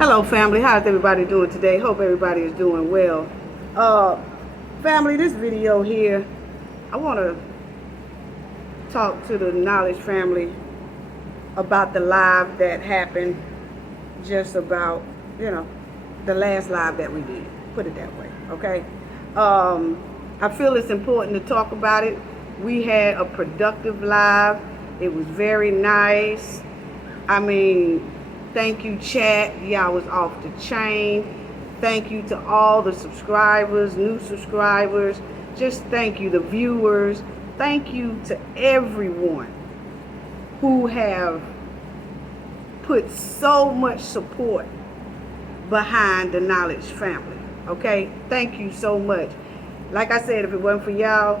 Hello, family. How's everybody doing today? Hope everybody is doing well. Family, this video here, I want to talk to the Knowledge family about the live that happened just about, the last live that we did. Put it that way, okay? I feel it's important to talk about it. We had a productive live. It was very nice. Thank you, chat. Y'all was off the chain. Thank you to all the subscribers, new subscribers. Just thank you, the viewers. Thank you to everyone who have put so much support behind the Knowledge family. Okay? Thank you so much. Like I said, if it wasn't for y'all,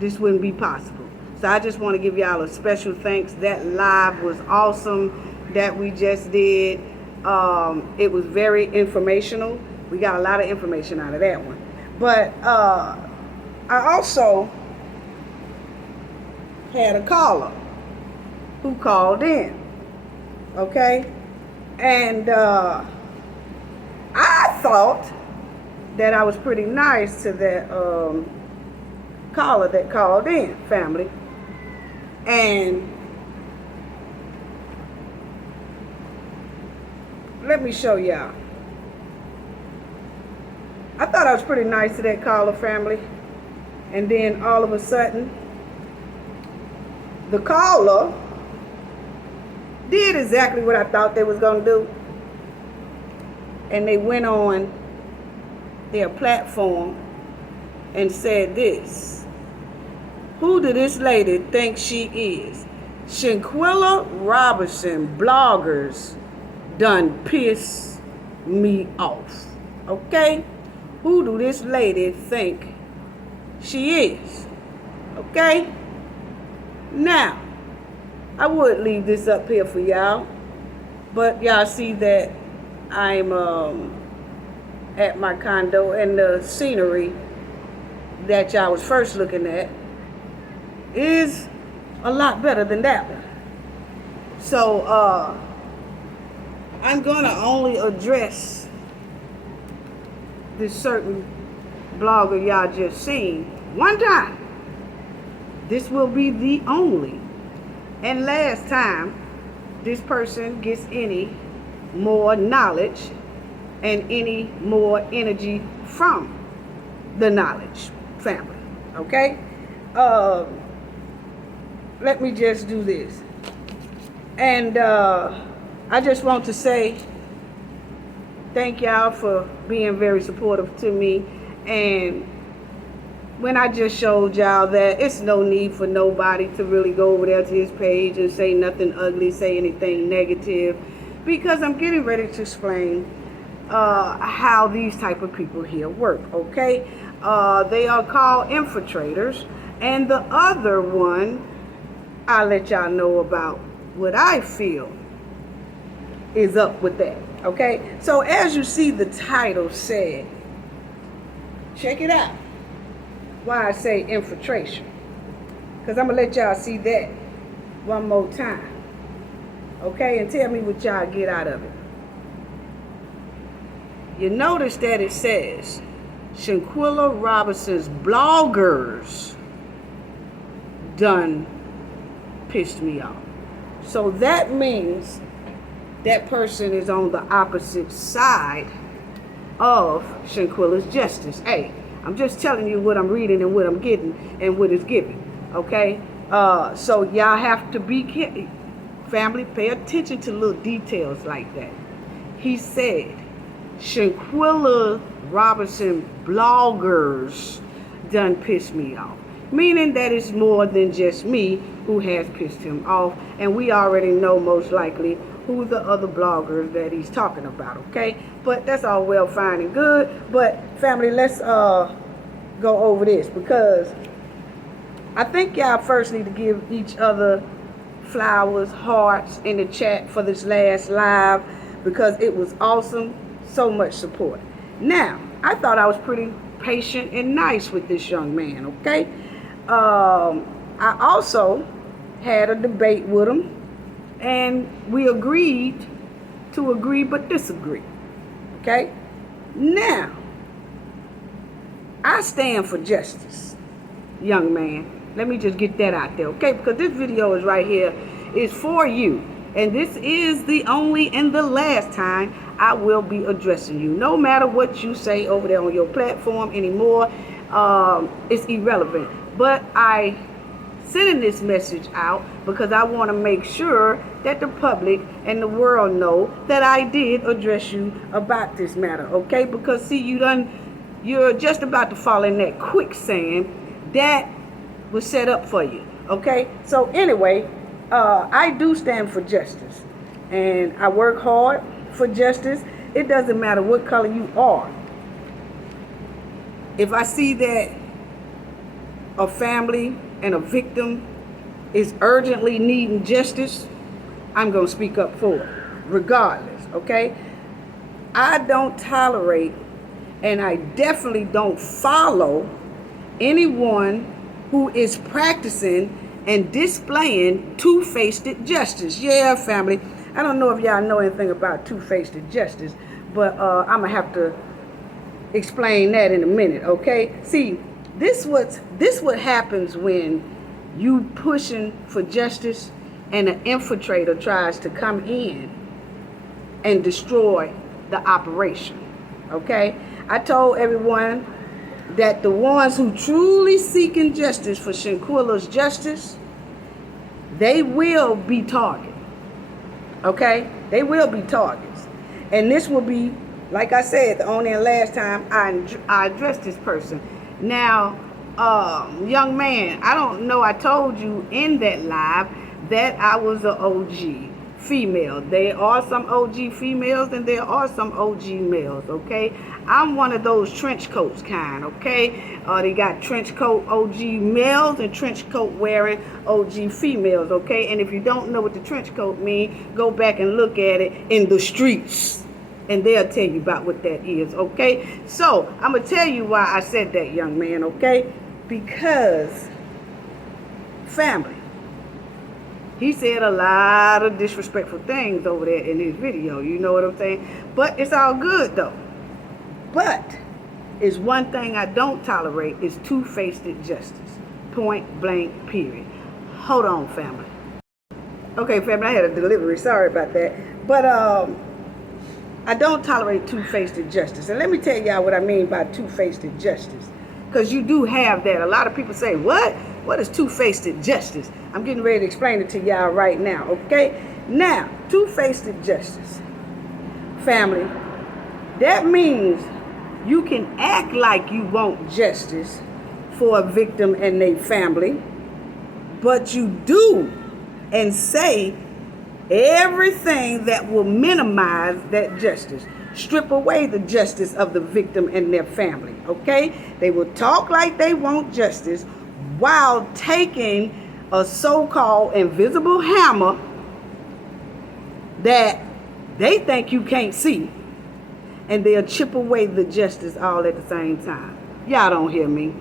this wouldn't be possible. So I just want to give y'all a special thanks. That live was awesome that we just did. It was very informational. We got a lot of information out of that one. But I also had a caller who called in. Okay? And I thought that I was pretty nice to that caller that called in, family. And let me show y'all. I thought I was pretty nice to that caller, family. And then all of a sudden, the caller did exactly what I thought they was going to do. And they went on their platform and said this. Who do this lady think she is? Shanquella Robinson bloggers done piss me off. Okay? Who do this lady think she is? Okay? Now, I would leave this up here for y'all, but y'all see that I'm at my condo, and the scenery that y'all was first looking at is a lot better than that one. So I'm gonna only address this certain blogger y'all just seen one time. This will be the only and last time this person gets any more knowledge and any more energy from the Knowledge family. Okay? Let me just do this. And I just want to say thank y'all for being very supportive to me. And when I just showed y'all that it's no need for nobody to really go over there to his page and say nothing ugly, say anything negative, because I'm getting ready to explain how these type of people here work, okay? They are called infiltrators. And the other one, I'll let y'all know about what I feel is up with that, okay? So as you see, the title said, check it out, why I say infiltration, because I'm gonna let y'all see that one more time, okay? And tell me what y'all get out of it. You notice that it says Shanquella Robinson's bloggers done pissed me off. So that means that person is on the opposite side of Shanquella's justice. Hey, I'm just telling you what I'm reading and what I'm getting and what is given. Okay? So y'all have to be careful. Family, pay attention to little details like that. He said, Shanquella Robinson bloggers done pissed me off. Meaning that it's more than just me who has pissed him off. And we already know most likely who the other bloggers that he's talking about, okay? But that's all well, fine, and good. But family, let's go over this, because I think y'all first need to give each other flowers, hearts in the chat for this last live, because it was awesome. So much support. Now, I thought I was pretty patient and nice with this young man, okay? I also had a debate with him, and we agreed to agree but disagree. Okay? Now, I stand for justice, young man. Let me just get that out there, okay? Because this video is right here is for you. And this is the only and the last time I will be addressing you. No matter what you say over there on your platform anymore, it's irrelevant. But I sending this message out because I want to make sure that the public and the world know that I did address you about this matter, okay? Because see, you're just about to fall in that quicksand that was set up for you, okay? So anyway, I do stand for justice, and I work hard for justice. It doesn't matter what color you are. If I see that a family and a victim is urgently needing justice, I'm going to speak up for it, regardless, okay? I don't tolerate, and I definitely don't follow anyone who is practicing and displaying two-faced justice. Yeah, family. I don't know if y'all know anything about two-faced justice, but I'm going to have to explain that in a minute, okay? See, this what happens when you pushing for justice and an infiltrator tries to come in and destroy the operation, okay? I told everyone that the ones who truly seeking justice for Shanquella's justice, they will be targeted, okay? They will be targets. And this will be, like I said, the only and last time I address this person. Now, young man, I don't know, I told you in that live that I was an OG female. There are some OG females and there are some OG males, okay? I'm one of those trench coats kind, okay? They got trench coat OG males and trench coat wearing OG females, okay? And if you don't know what the trench coat mean, go back and look at it in the streets, and they'll tell you about what that is, okay? So, I'm going to tell you why I said that, young man, okay? Because, family, he said a lot of disrespectful things over there in his video, you know what I'm saying? But it's all good, though. But, it's one thing I don't tolerate is two-faced justice. Point blank, period. Hold on, family. Okay, family, I had a delivery, sorry about that. But, I don't tolerate two-faced justice. And let me tell y'all what I mean by two-faced justice. Because you do have that. A lot of people say, what? What is two-faced justice? I'm getting ready to explain it to y'all right now, okay? Now, two-faced justice, family, that means you can act like you want justice for a victim and their family, but you do and say everything that will minimize that justice, strip away the justice of the victim and their family, okay? They will talk like they want justice while taking a so-called invisible hammer that they think you can't see, and they'll chip away the justice all at the same time. Y'all don't hear me.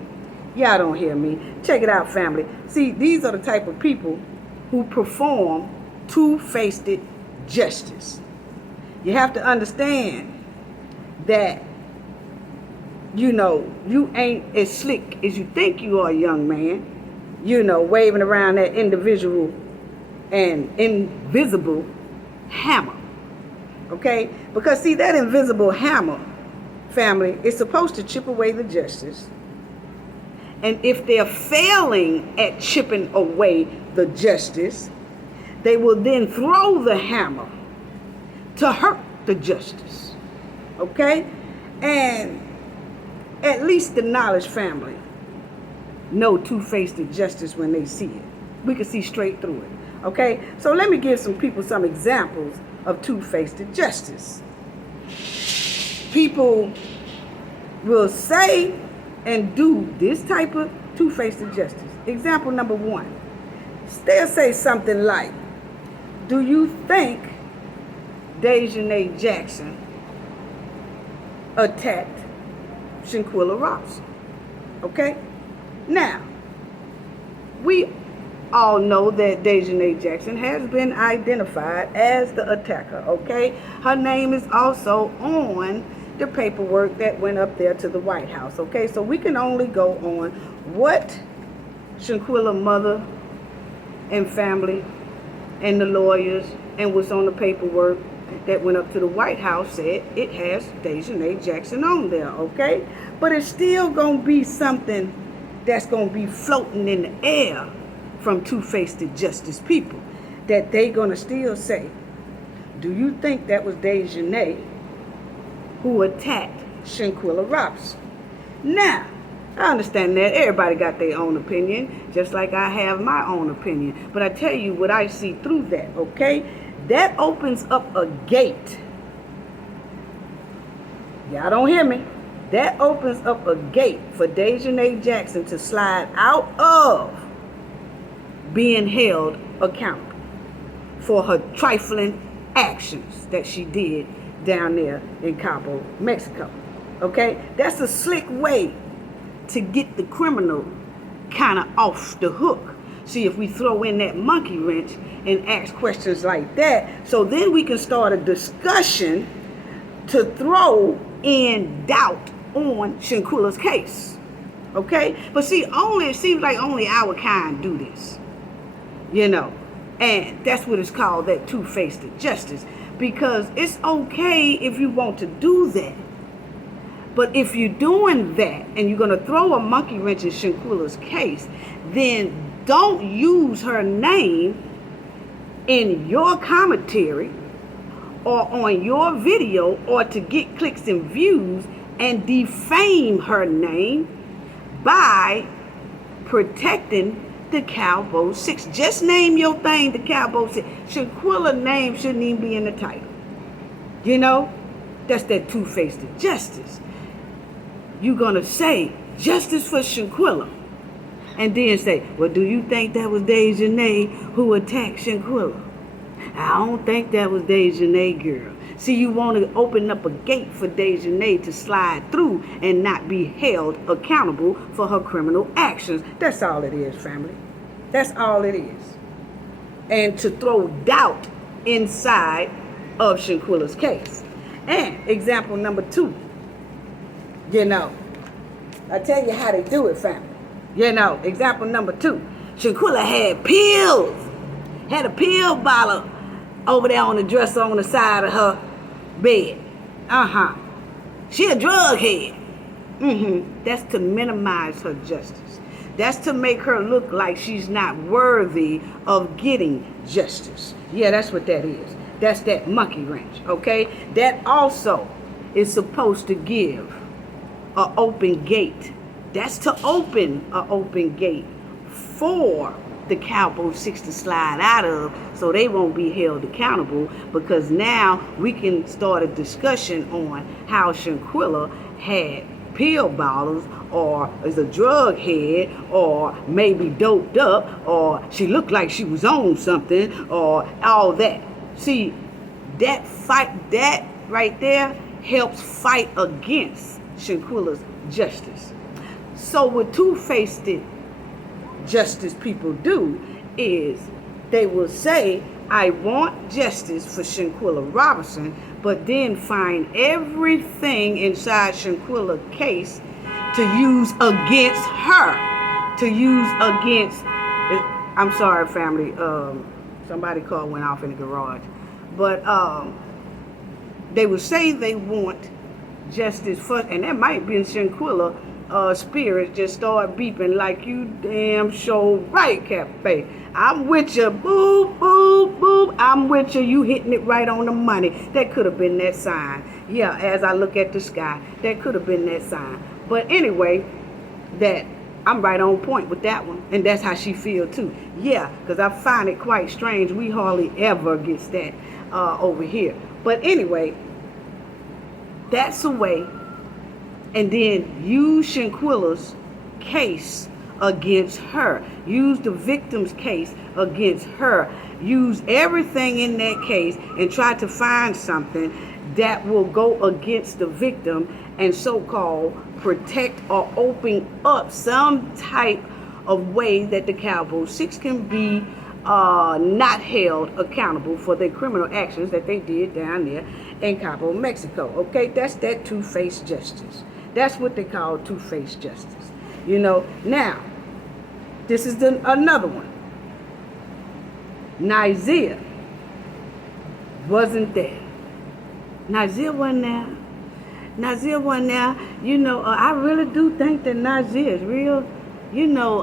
Y'all don't hear me. Check it out, family. See, these are the type of people who perform two-faced justice. You have to understand that, you know, you ain't as slick as you think you are, young man. You know, waving around that individual and invisible hammer. Okay? Because see, that invisible hammer, family, is supposed to chip away the justice. And if they're failing at chipping away the justice, they will then throw the hammer to hurt the justice. Okay? And at least the knowledge family know two-faced justice when they see it. We can see straight through it. Okay? So let me give some people some examples of two-faced justice. People will say and do this type of two-faced justice. Example number one. They'll say something like, do you think Dejanay Jackson attacked Shanquella Ross? Okay? Now, we all know that Dejanay Jackson has been identified as the attacker, okay? Her name is also on the paperwork that went up there to the White House, okay? So we can only go on what Shanquella mother and family and the lawyers and what's on the paperwork that went up to the White House said it has Dejanay Jackson on there, okay? But it's still gonna be something that's gonna be floating in the air from two-faced justice people, that they gonna still say, do you think that was Dejanay who attacked Shanquella Robinson? Now, I understand that everybody got their own opinion, just like I have my own opinion. But I tell you what I see through that, okay? That opens up a gate. Y'all don't hear me? That opens up a gate for Dejanay Jackson to slide out of being held accountable for her trifling actions that she did down there in Cabo, Mexico. Okay? That's a slick way to get the criminal kind of off the hook. See, if we throw in that monkey wrench and ask questions like that, so then we can start a discussion to throw in doubt on Shanquella's case. Okay? But see, it seems like only our kind do this. You know, and that's what it's called, that two-faced justice. Because it's okay if you want to do that. But if you're doing that and you're going to throw a monkey wrench in Shanquella's case, then don't use her name in your commentary or on your video or to get clicks and views and defame her name by protecting the Cabo 6. Just name your thing the Cabo 6. Shanquella's name shouldn't even be in the title. You know? That's that two-faced justice. You're going to say, justice for Shanquella. And then say, well, do you think that was Dejanay who attacked Shanquella? I don't think that was Dejanay, girl. See, you want to open up a gate for Dejanay to slide through and not be held accountable for her criminal actions. That's all it is, family. That's all it is. And to throw doubt inside of Shanquella's case. And example number 2. You know, I tell you how they do it, family. You know, example number 2. Shanquella had pills. Had a pill bottle over there on the dresser on the side of her bed. She a drug head. That's to minimize her justice. That's to make her look like she's not worthy of getting justice. Yeah, that's what that is. That's that monkey wrench, okay? That also is supposed to give an open gate. That's to open an open gate for the Cabo 6 to slide out of, so they won't be held accountable, because now we can start a discussion on how Shanquella had pill bottles, or is a drug head, or maybe doped up, or she looked like she was on something, or all that. See, that right there helps fight against Shanquella's justice. So what two-faced justice people do is they will say, I want justice for Shanquella Robinson, but then find everything inside Shanquella's case to use against her. To use against, I'm sorry, family, somebody call went off in the garage. But they will say they want justice for, and that might be in Shanquella, spirits just start beeping like, you damn sure right, Cafe. I'm with you, boop, boop, boop. I'm with you. You hitting it right on the money. That could have been that sign. Yeah, as I look at the sky, that could have been that sign. But anyway, that I'm right on point with that one. And that's how she feel too. Yeah, because I find it quite strange. We hardly ever gets that over here. But anyway, that's a way. And then use Shanquella's case against her. Use the victim's case against her. Use everything in that case and try to find something that will go against the victim and so-called protect or open up some type of ways that the Cabo 6 can be not held accountable for their criminal actions that they did down there in Cabo, Mexico. Okay, that's that two-faced justice. That's what they call two-faced justice. Now, this is another one. Nigeria wasn't there. Nigeria wasn't there. I really do think that Nigeria is real,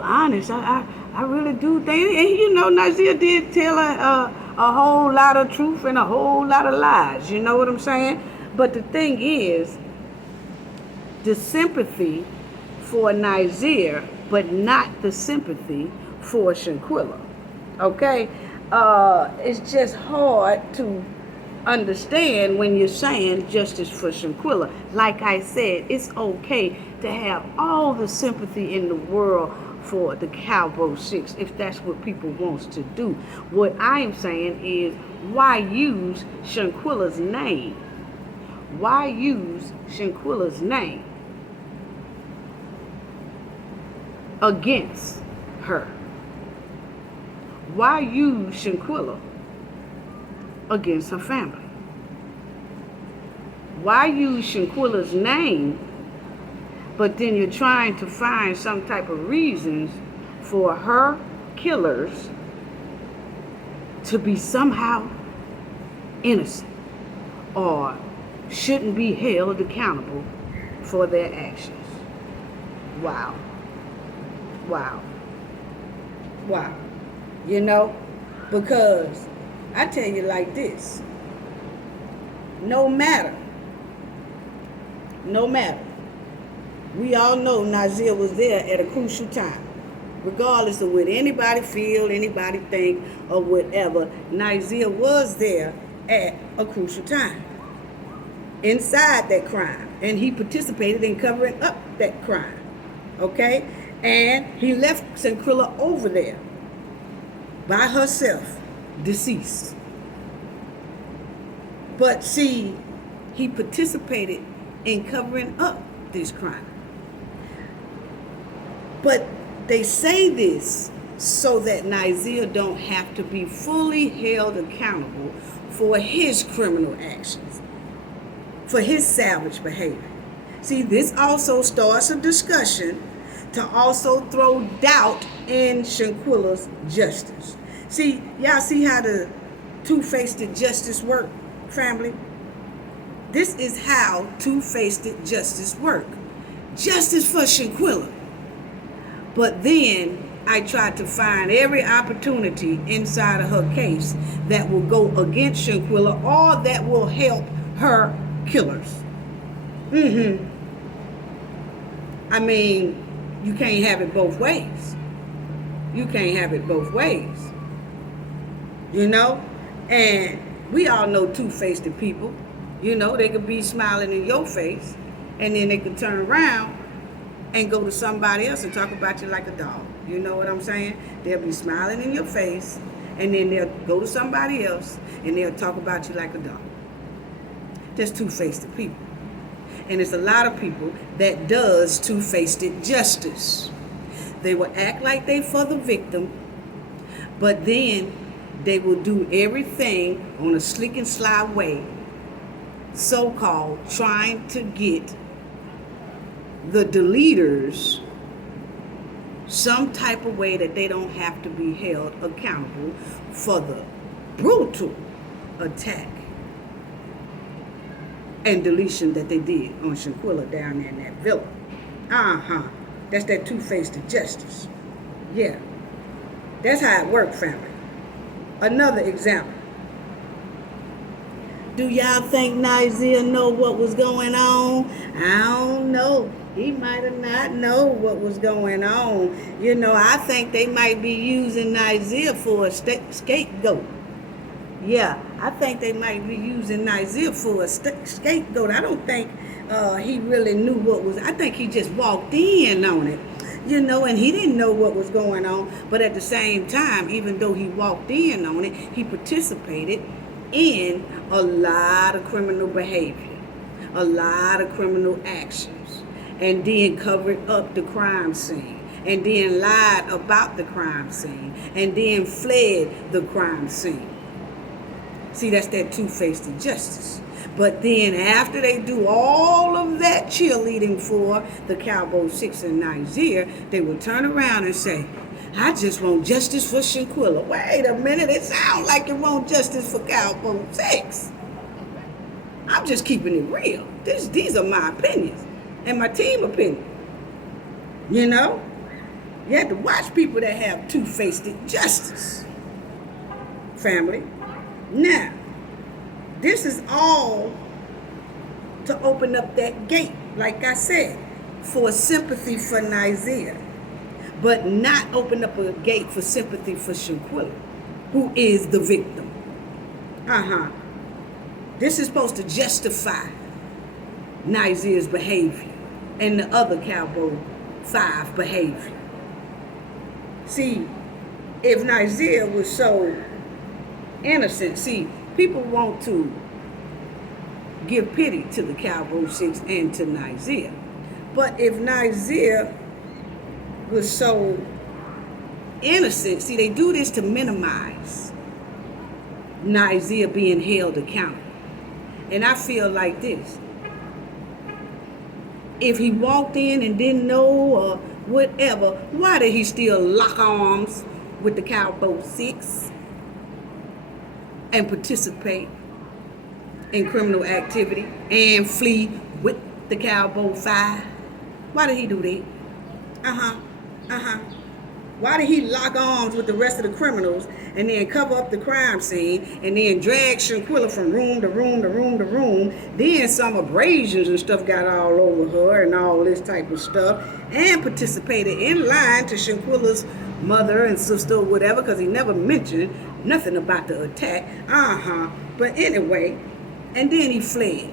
honest. I really do think, and Nigeria did tell a whole lot of truth and a whole lot of lies. You know what I'm saying? But the thing is, the sympathy for Nigeria, but not the sympathy for Shanquella. Okay? It's just hard to understand when you're saying justice for Shanquella. Like I said, it's okay to have all the sympathy in the world for the Cabo 6 if that's what people wants to do. What I'm saying is, why use Shanquella's name? Why use Shanquella's name against her? Why use Shanquella against her family? Why use Shanquella's name, but then you're trying to find some type of reasons for her killers to be somehow innocent or shouldn't be held accountable for their actions? Wow. Because I tell you like this, no matter, we all know Nazir was there at a crucial time. Regardless of what anybody feel, anybody think, or whatever, Nazir was there at a crucial time inside that crime. And he participated in covering up that crime. Okay? And he left Shanquella over there by herself, deceased. But see, he participated in covering up this crime. But they say this so that Nazir don't have to be fully held accountable for his criminal actions, for his savage behavior. See, this also starts a discussion to also throw doubt in Shanquella's justice. See, y'all see how the two-faced justice work, family? This is how two-faced justice work. Justice for Shanquella. But then I tried to find every opportunity inside of her case that will go against Shanquella or that will help her killers. I mean, you can't have it both ways. You can't have it both ways. And we all know two-faced people. They could be smiling in your face, and then they could turn around and go to somebody else and talk about you like a dog. You know what I'm saying? They'll be smiling in your face, and then they'll go to somebody else, and they'll talk about you like a dog. That's two-faced people. And it's a lot of people that does two-faced justice. They will act like they for the victim, but then they will do everything on a slick and sly way, so-called trying to get the deleters some type of way that they don't have to be held accountable for the brutal attack and deletion that they did on Shanquella down there in that villa. That's that two-faced justice. Yeah. That's how it works, family. Another example. Do y'all think Nazir know what was going on? I don't know. He might have not know what was going on. I think they might be using Nazir for a scapegoat. Yeah, I think they might be using Nazir for a scapegoat. I don't think he really knew what was. I think he just walked in on it, and he didn't know what was going on. But at the same time, even though he walked in on it, he participated in a lot of criminal behavior, a lot of criminal actions, and then covered up the crime scene and then lied about the crime scene and then fled the crime scene. See, that's that two-faced justice. But then after they do all of that cheerleading for the Cabo 6 and Nigeria, they will turn around and say, I just want justice for Shanquella. Wait a minute, it sounds like you want justice for Cabo 6. I'm just keeping it real. These are my opinions and my team opinion. You know? You have to watch people that have two-faced justice. Family. Now, this is all to open up that gate, like I said, for sympathy for Nigeria, but not open up a gate for sympathy for Shanquella, who is the victim. This is supposed to justify Nigeria's behavior and the other Cabo 5 behavior. See, if Nigeria was so innocent, see, people want to give pity to the Cabo 6 and to Nigeria. But if Nigeria was so innocent, see, they do this to minimize Nigeria being held accountable. And I feel like this. If he walked in and didn't know or whatever, why did he still lock arms with the Cabo 6 and participate in criminal activity and flee with the Cabo 5? Why did he do that? Why did he lock arms with the rest of the criminals and then cover up the crime scene and then drag Shanquella from room to room to room to room? Then some abrasions and stuff got all over her and all this type of stuff, and participated in lying to Shanquella's mother and sister or whatever, because he never mentioned nothing about the attack. But anyway, and then he fled.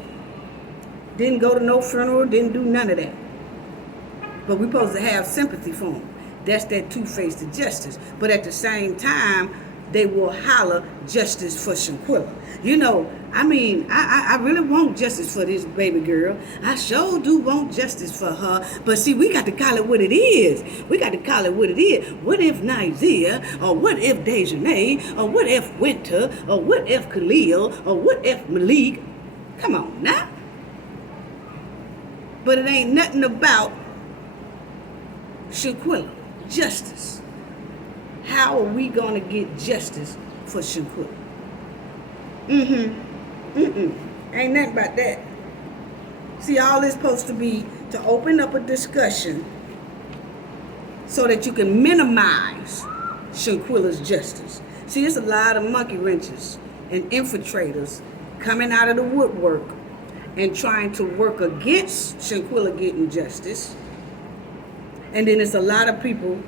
Didn't go to no funeral, didn't do none of that. But we're supposed to have sympathy for him. That's that two-faced justice. But at the same time, they will holler justice for Shanquella. You know, I really want justice for this baby girl. I sure do want justice for her. But see, we got to call it what it is. We got to call it what it is. What if Nigeria, or what if Dejanay, or what if Winter, or what if Khalil, or what if Malik? Come on now. But it ain't nothing about Shanquella. Justice. How are we going to get justice for Shanquella? Ain't nothing about that. See, all this supposed to be to open up a discussion so that you can minimize Shanquella's justice. See, there's a lot of monkey wrenches and infiltrators coming out of the woodwork and trying to work against Shanquella getting justice. And then there's a lot of people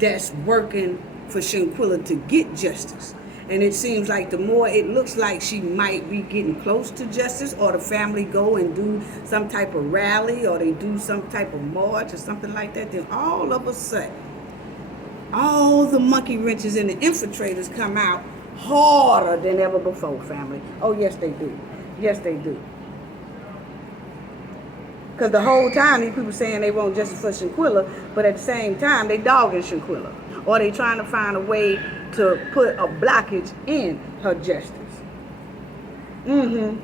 that's working for Shanquella to get justice. And it seems like the more it looks like she might be getting close to justice, or the family go and do some type of rally, or they do some type of march or something like that, then all of a sudden, all the monkey wrenches and the infiltrators come out harder than ever before, family. Oh, yes, they do. Yes, they do. Because the whole time, these people saying they want justice for Shanquella, but at the same time, they dogging Shanquella. Or they trying to find a way to put a blockage in her justice. And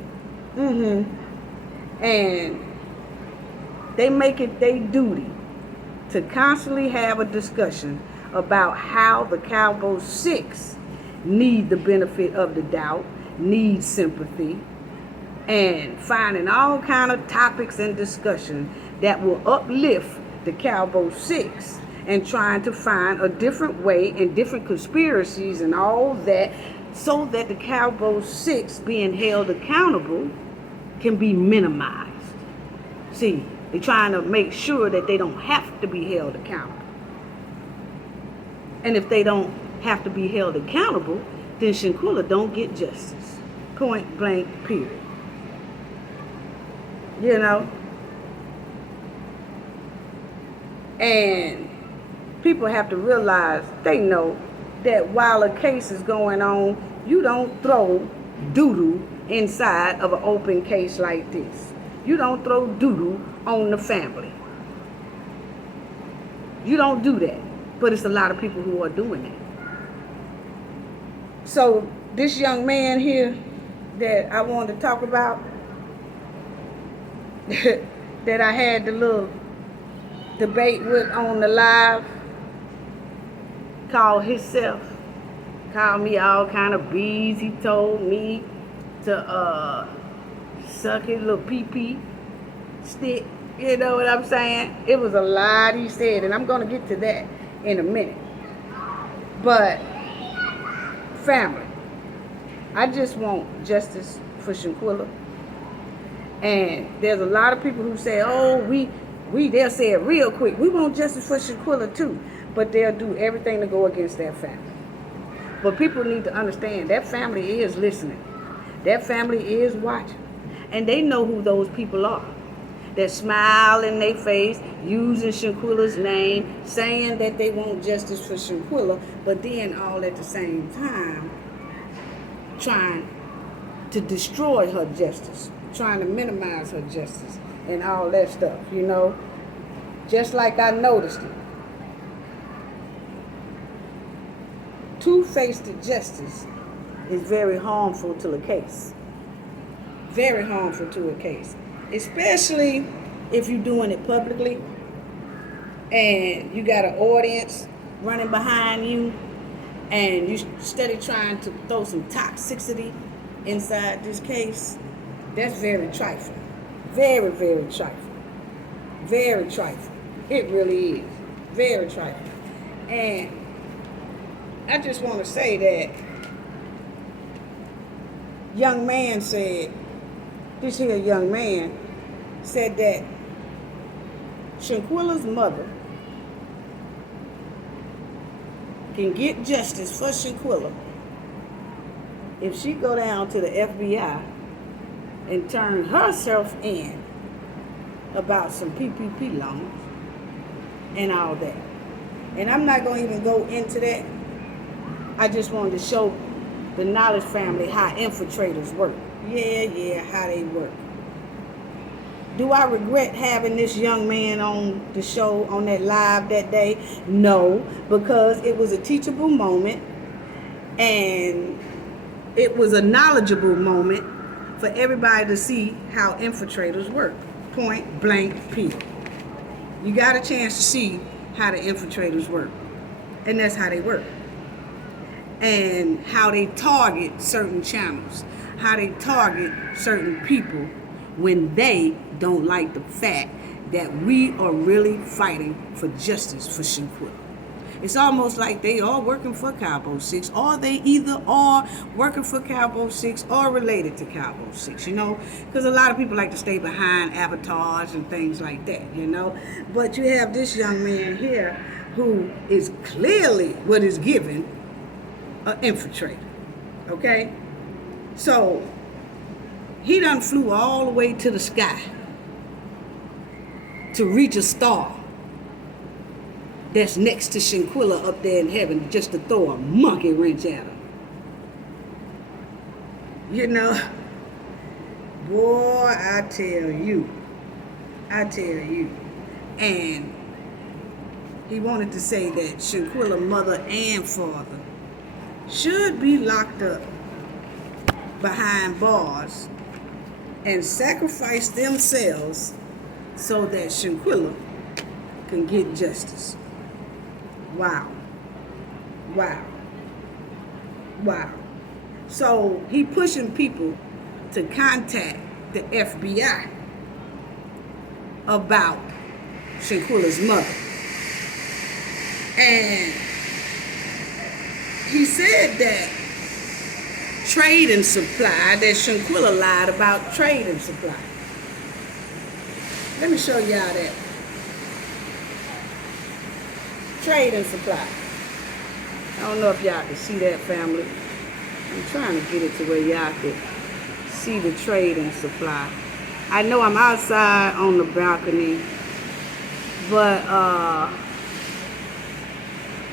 they make it their duty to constantly have a discussion about how the Cabo 6 need the benefit of the doubt, need sympathy, and finding all kind of topics and discussion that will uplift the Cabo 6, and trying to find a different way and different conspiracies and all that, so that the Cabo 6 being held accountable can be minimized. See, they're trying to make sure that they don't have to be held accountable. And if they don't have to be held accountable, then Shanquella don't get justice. Point blank, period. You know? And people have to realize, they know that while a case is going on, you don't throw doo-doo inside of an open case like this. You don't throw doo-doo on the family. You don't do that. But it's a lot of people who are doing that. So this young man here that I wanted to talk about, that I had the little debate with on the live, called me all kind of bees. He told me to suck his little pee-pee stick. You know what I'm saying? It was a lot he said, and I'm going to get to that in a minute. But family, I just want justice for Shanquella. And there's a lot of people who say, oh, they'll say it real quick. We want justice for Shanquella too. But they'll do everything to go against that family. But people need to understand that family is listening. That family is watching. And they know who those people are. That smile in their face, using Shanquella's name, saying that they want justice for Shanquella, but then all at the same time trying to destroy her justice, trying to minimize her justice, and all that stuff, you know. Just like I noticed it. Two-faced justice is very harmful to a case. Very harmful to a case. Especially if you're doing it publicly and you got an audience running behind you and you steady trying to throw some toxicity inside this case. That's very trifling. Very, very trifling. Very trifling. It really is. Very trifling. And I just want to say that this here young man said that Shanquella's mother can get justice for Shanquella if she go down to the FBI and turn herself in about some PPP loans and all that. And I'm not going to even go into that. I just wanted to show the Knowledge family how infiltrators work. Yeah, how they work. Do I regret having this young man on the show, on that live that day? No, because it was a teachable moment and it was a knowledgeable moment for everybody to see how infiltrators work. Point blank period. You got a chance to see how the infiltrators work. And that's how they work. And how they target certain channels. How they target certain people when they don't like the fact that we are really fighting for justice for Shanquella. It's almost like they are working for Cabo 6, or they either are working for Cabo 6 or related to Cabo 6, you know? Because a lot of people like to stay behind avatars and things like that, you know? But you have this young man here who is clearly what is given an infiltrator, okay? So he done flew all the way to the sky to reach a star that's next to Shanquella up there in heaven just to throw a monkey wrench at her. You know, boy, I tell you. And he wanted to say that Shanquella's mother and father should be locked up behind bars and sacrifice themselves so that Shanquella can get justice. Wow. So he pushing people to contact the FBI about Shanquella's mother. And he said that trade and supply, that Shanquella lied about trade and supply. Let me show y'all that. Trade and supply. I don't know if y'all can see that, family. I'm trying to get it to where y'all can see the trade and supply. I know I'm outside on the balcony, but I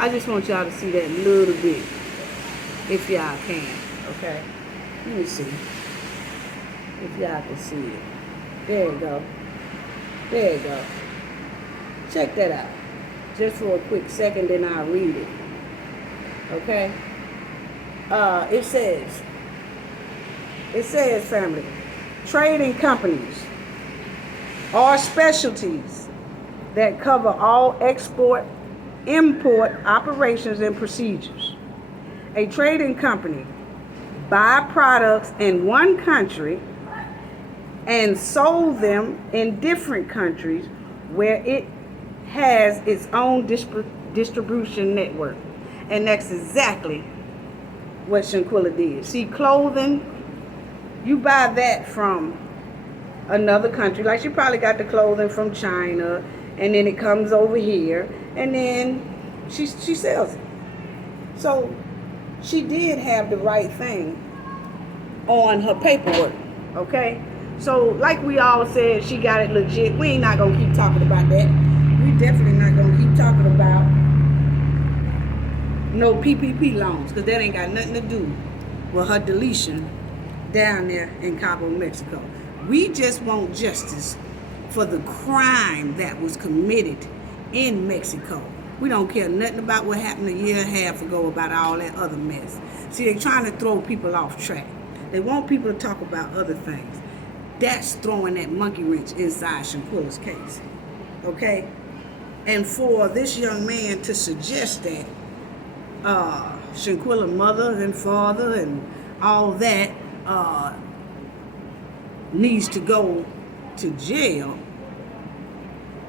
just want y'all to see that little bit, if y'all can, okay? Let me see if y'all can see it. There you go. Check that out. just for a quick second, then I'll read it. Okay? It says, family, trading companies are specialties that cover all export, import operations and procedures. A trading company buy products in one country and sold them in different countries where it has its own distribution network. And that's exactly what Shanquella did. See, clothing, you buy that from another country. Like she probably got the clothing from China, and then it comes over here, and then she sells it. So she did have the right thing on her paperwork, okay? So like we all said, she got it legit. We ain't not gonna keep talking about that. We definitely not gonna keep talking about no PPP loans, because that ain't got nothing to do with her deletion down there in Cabo, Mexico. We just want justice for the crime that was committed in Mexico. We don't care nothing about what happened a year and a half ago about all that other mess. See, they're trying to throw people off track. They want people to talk about other things. That's throwing that monkey wrench inside Shanquella's case. Okay? And for this young man to suggest that Shanquella's mother and father and all that needs to go to jail.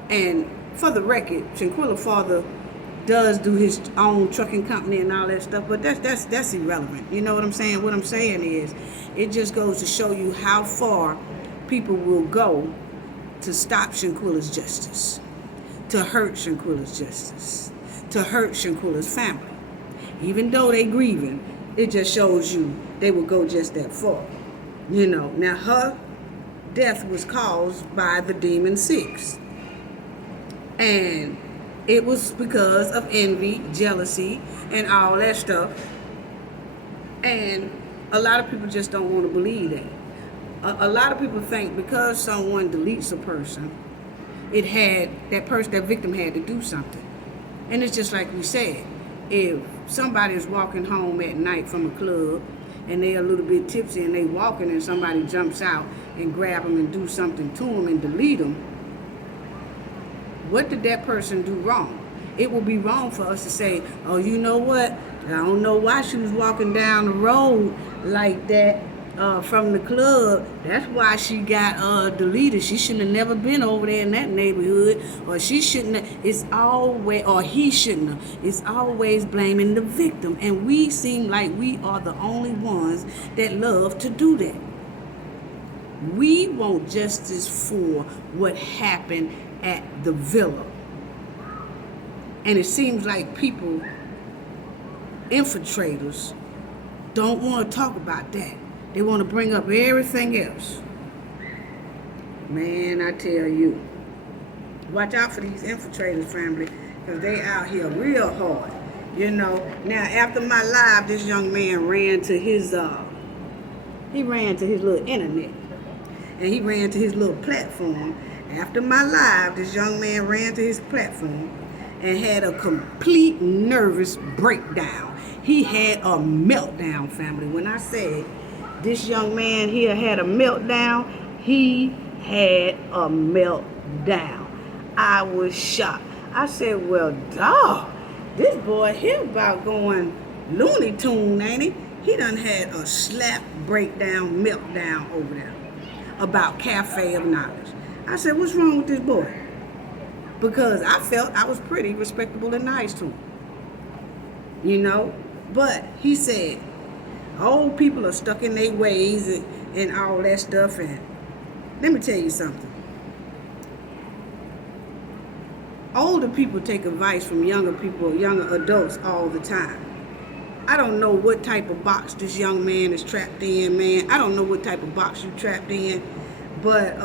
And for the record, Shanquella's father does do his own trucking company and all that stuff, but that's irrelevant. You know what I'm saying? What I'm saying is, it just goes to show you how far people will go to stop Shanquella's justice, to hurt Shanquella's justice, to hurt Shanquella's family. Even though they grieving, it just shows you they will go just that far. You know, now her death was caused by the Demon Six. And it was because of envy, jealousy, and all that stuff. And a lot of people just don't want to believe that. A lot of people think because someone deletes a person, that victim had to do something. And it's just like we said, if somebody is walking home at night from a club and they're a little bit tipsy and they walking and somebody jumps out and grab them and do something to them and delete them, what did that person do wrong? It would be wrong for us to say, oh, you know what? I don't know why she was walking down the road like that from the club. That's why she got deleted. She shouldn't have never been over there in that neighborhood. Or she shouldn't have. It's always, or he shouldn't have. It's always blaming the victim. And we seem like we are the only ones that love to do that. We want justice for what happened at the villa. And it seems like people, infiltrators, don't want to talk about that. They want to bring up everything else. Man, I tell you, watch out for these infiltrators, family, because they out here real hard. You know, now after my live, this young man ran to his little internet. And he ran to his little platform. After my live, this young man ran to his platform and had a complete nervous breakdown. He had a meltdown, family. When I said this young man here had a meltdown, he had a meltdown. I was shocked. I said, well, dawg, this boy here about going Looney Tune, ain't he? He done had a slap breakdown, meltdown over there about Cafe of Knowledge. I said, what's wrong with this boy? Because I felt I was pretty respectable and nice to him. You know? But he said, old people are stuck in their ways and all that stuff. And let me tell you something. Older people take advice from younger people, younger adults all the time. I don't know what type of box this young man is trapped in, man. I don't know what type of box you trapped in. But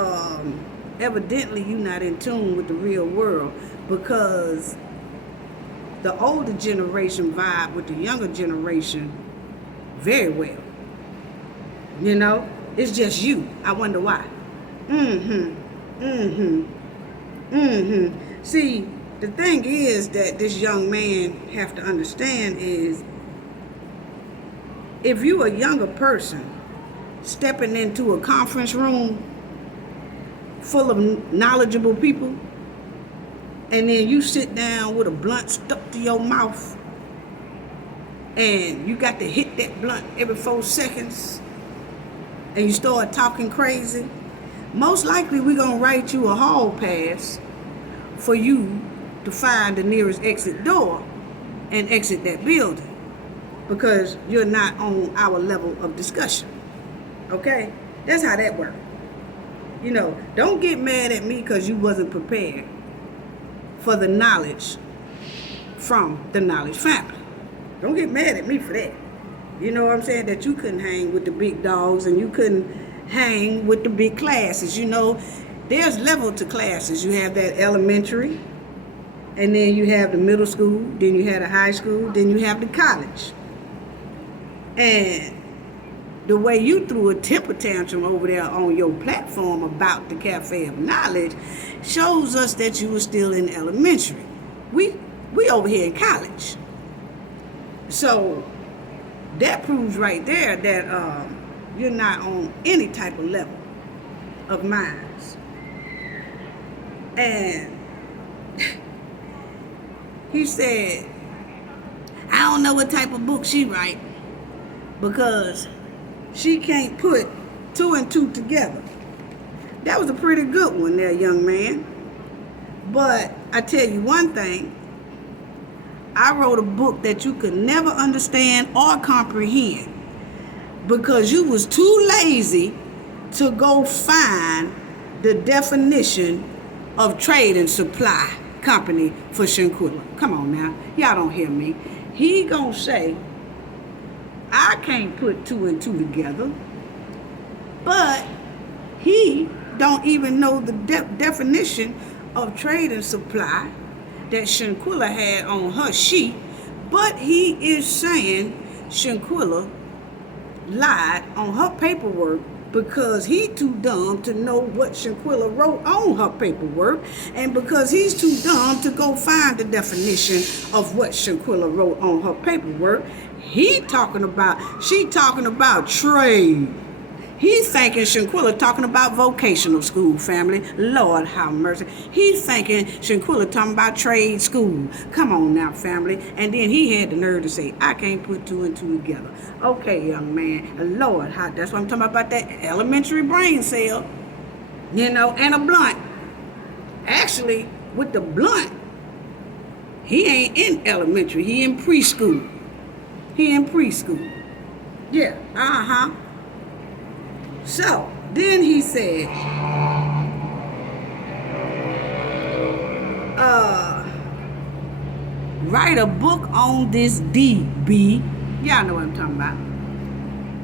evidently you're not in tune with the real world, because the older generation vibe with the younger generation very well. You know, it's just you. I wonder why. See, the thing is that this young man have to understand is, if you a younger person stepping into a conference room full of knowledgeable people, and then you sit down with a blunt stuck to your mouth, and you got to hit that blunt every 4 seconds, and you start talking crazy, most likely we're going to write you a hall pass for you to find the nearest exit door and exit that building, because you're not on our level of discussion. Okay? That's how that works. You know, don't get mad at me because you wasn't prepared for the knowledge from the knowledge family. Don't get mad at me for that. You know what I'm saying? That you couldn't hang with the big dogs and you couldn't hang with the big classes. You know, there's level to classes. You have that elementary, and then you have the middle school, then you have the high school, then you have the college. And the way you threw a temper tantrum over there on your platform about the Cafe of Knowledge shows us that you were still in elementary. We over here in college. So that proves right there that you're not on any type of level of minds. And he said, I don't know what type of book she write, because she can't put 2 and 2 together. That was a pretty good one there, young man. But I tell you one thing, I wrote a book that you could never understand or comprehend because you was too lazy to go find the definition of trade and supply company for Shanquella. Come on now, y'all don't hear me. He gonna say, I can't put 2 and 2 together, but he don't even know the definition of trade and supply that Shanquella had on her sheet, but he is saying Shanquella lied on her paperwork because he too dumb to know what Shanquella wrote on her paperwork, and because he's too dumb to go find the definition of what Shanquella wrote on her paperwork, she talking about trade. He's thinking Shanquella talking about vocational school, family. Lord have mercy. He's thinking Shanquella talking about trade school. Come on now, family. And then he had the nerve to say, I can't put 2 and 2 together. Okay, young man. Lord, that's what I'm talking about, that elementary brain cell. You know, and a blunt. Actually, with the blunt, he ain't in elementary. He in preschool. Yeah, So, then he said, write a book on this DB. Y'all know what I'm talking about.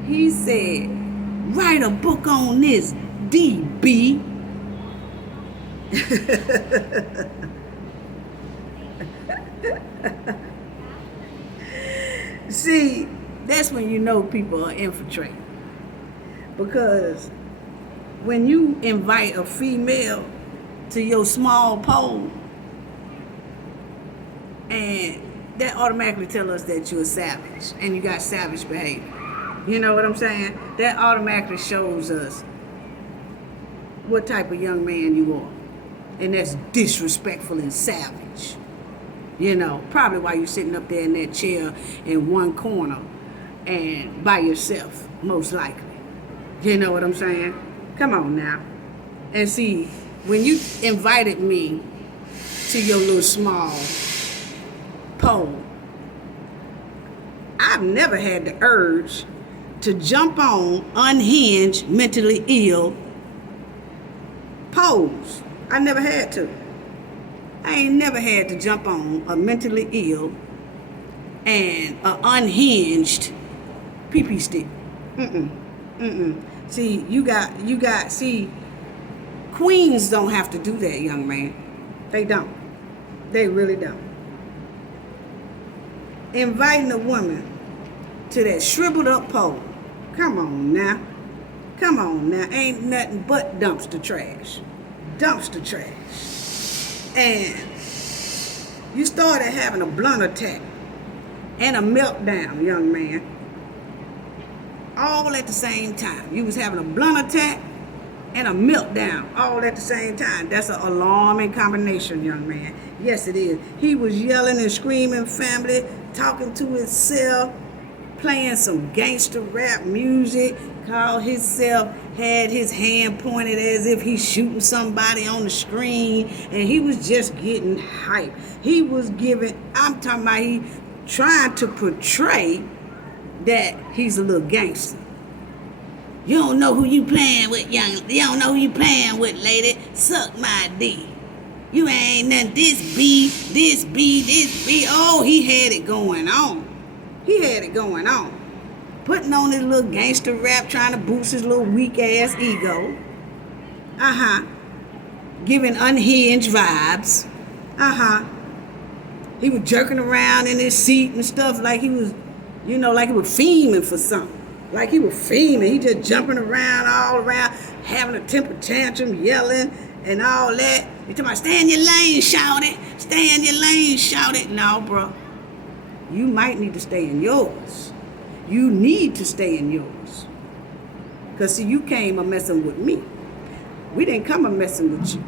He said, write a book on this DB. See, that's when you know people are infiltrating. Because when you invite a female to your small pole, and that automatically tells us that you're a savage and you got savage behavior. You know what I'm saying? That automatically shows us what type of young man you are. And that's disrespectful and savage. You know, probably why you're sitting up there in that chair in one corner and by yourself, most likely. You know what I'm saying? Come on now. And see, when you invited me to your little small pole, I've never had the urge to jump on unhinged, mentally ill poles. I never had to. I ain't never had to jump on a mentally ill and an unhinged pee-pee stick. See, see, queens don't have to do that, young man. They don't. They really don't. Inviting a woman to that shriveled up pole. Come on now. Ain't nothing but dumpster trash. And You started having a blunt attack and a meltdown, young man. All at the same time. You was having a blunt attack and a meltdown all at the same time. That's an alarming combination, young man. Yes, it is. He was yelling and screaming, family, talking to himself, playing some gangster rap music, called himself, had his hand pointed as if he's shooting somebody on the screen, and he was just getting hyped. He was giving, I'm talking about he trying to portray that he's a little gangster. You don't know who you playing with, young. You don't know who you playing with, lady. Suck my D. You ain't nothing. This B. Oh, he had it going on. He had it going on. Putting on his little gangster rap, trying to boost his little weak ass ego. Giving unhinged vibes. He was jerking around in his seat and stuff like he was, like he was fiending for something. Like he was fiending. He just jumping around all around, having a temper tantrum, yelling and all that. You talking about stay in your lane, shout it. Stay in your lane, shout it. No, bro. You might need to stay in yours. You need to stay in yours. Because, see, you came a messing with me. We didn't come a messing with you.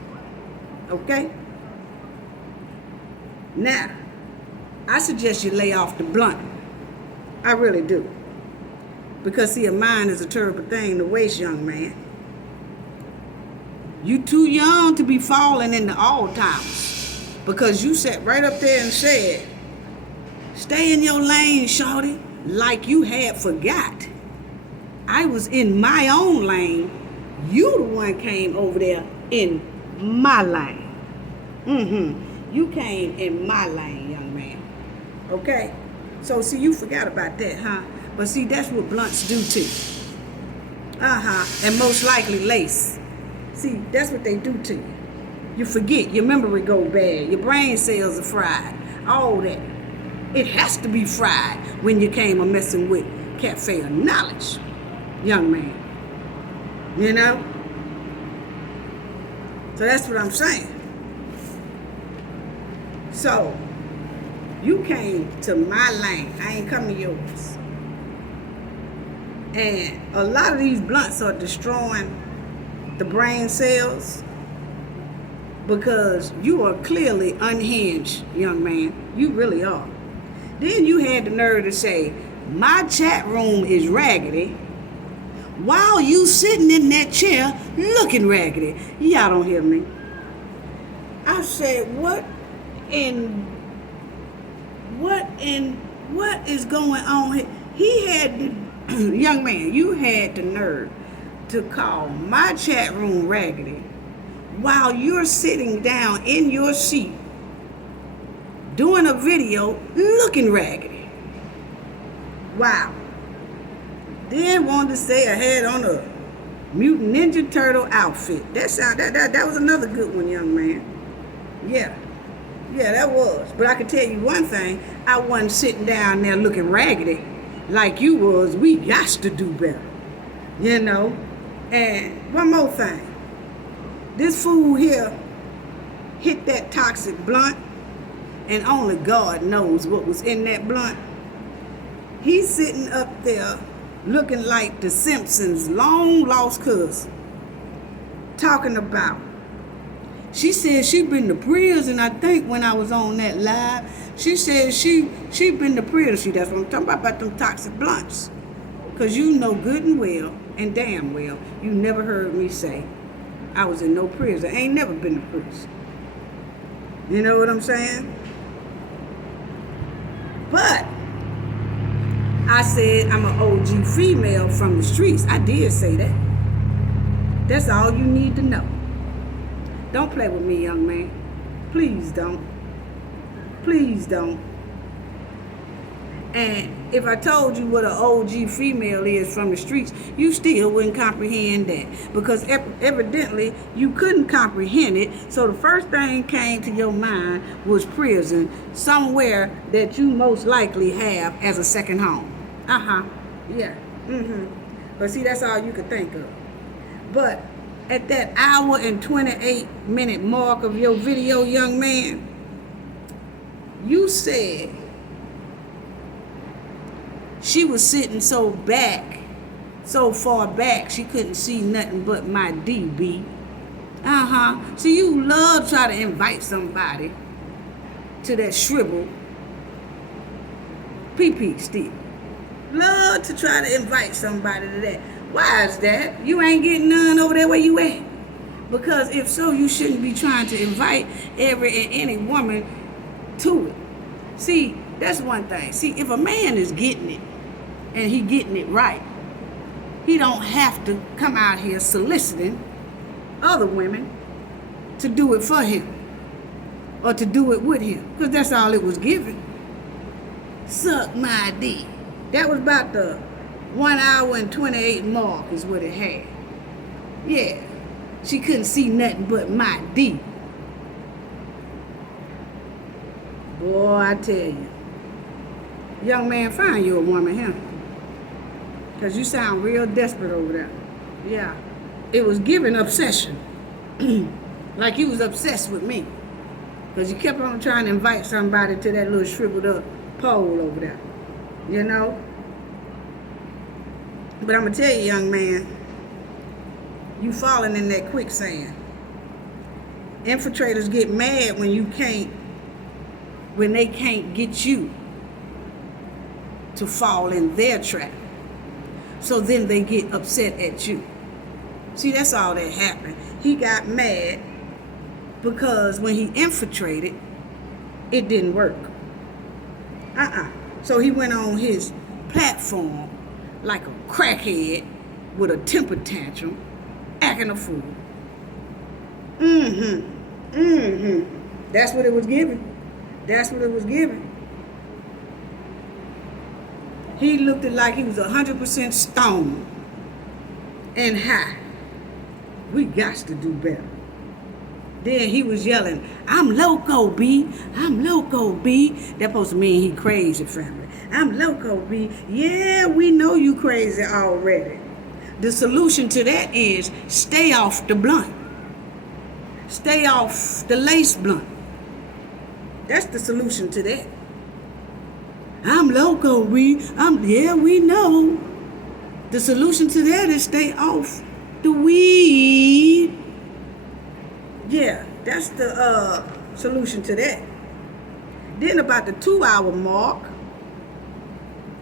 Okay? Now, I suggest you lay off the blunt. I really do. Because, see, a mind is a terrible thing to waste, young man. You too young to be falling into Alzheimer's. Because you sat right up there and said, stay in your lane, shorty, like you had forgot. I was in my own lane. You the one came over there in my lane. You came in my lane, young man. Okay? So, see, you forgot about that, huh? But, see, that's what blunts do, too. And most likely lace. See, that's what they do to you. You forget. Your memory go bad. Your brain cells are fried. All that. It has to be fried when you came a messing with Cafe of Knowledge, young man. You know? So that's what I'm saying. So, you came to my lane. I ain't come to yours. And a lot of these blunts are destroying the brain cells because you are clearly unhinged, young man. You really are. Then you had the nerve to say, my chat room is raggedy while you sitting in that chair looking raggedy. Y'all don't hear me. I said, what is going on here? He had the, young man, you had the nerve to call my chat room raggedy while you're sitting down in your seat doing a video looking raggedy. Wow. Then wanted to say I had on a Mutant Ninja Turtle outfit. That was another good one, young man. Yeah, that was. But I can tell you one thing, I wasn't sitting down there looking raggedy like you was. We got to do better, you know. And one more thing. This fool here hit that toxic blunt, and only God knows what was in that blunt. He's sitting up there looking like the Simpsons' long-lost cousin, talking about, she said she been to prison, I think, when I was on that live. She said she been to prison. See, that's what I'm talking about them toxic blunts. Because you know good and well, and damn well, you never heard me say I was in no prison. I ain't never been to prison. You know what I'm saying? But I said I'm an OG female from the streets. I did say that. That's all you need to know. Don't play with me, young man. Please don't. Please don't. And if I told you what an OG female is from the streets, you still wouldn't comprehend that. Because evidently, you couldn't comprehend it. So the first thing came to your mind was prison, somewhere that you most likely have as a second home. Yeah. But see, that's all you could think of. But at that hour and 28-minute mark of your video, young man, You said she was sitting so far back, she couldn't see nothing but my DB. See, you love try to invite somebody to that shrivel pee-pee stick. Love to try to invite somebody to that. Why is that? You ain't getting none over there where you at. Because if so, you shouldn't be trying to invite every and any woman to it. See, that's one thing. See, if a man is getting it, and he getting it right, he don't have to come out here soliciting other women to do it for him or to do it with him, because that's all it was given. Suck my dick. That was about the 1 hour and 28 mark is what it had. Yeah, she couldn't see nothing but my D. Boy, I tell you, young man, find you a woman here, because you sound real desperate over there. Yeah, it was given obsession. Like you was obsessed with me, because you kept on trying to invite somebody to that little shriveled up pole over there, you know. But I'm gonna tell you, young man, you falling in that quicksand. Infiltrators get mad when they can't get you to fall in their trap. So then they get upset at you. See, that's all that happened. He got mad because when he infiltrated, it didn't work. So he went on his platform like a crackhead with a temper tantrum, acting a fool. That's what it was given. That's what it was given. He looked like he was 100% stoned and high. We got to do better. Then he was yelling, I'm loco, B. I'm loco, B. That supposed to mean he crazy, family. I'm loco, B. Yeah, we know you crazy already. The solution to that is stay off the blunt. Stay off the lace blunt. That's the solution to that. I'm loco, B. Yeah, we know. The solution to that is stay off the weed. Yeah, that's the solution to that. Then about the 2 hour mark,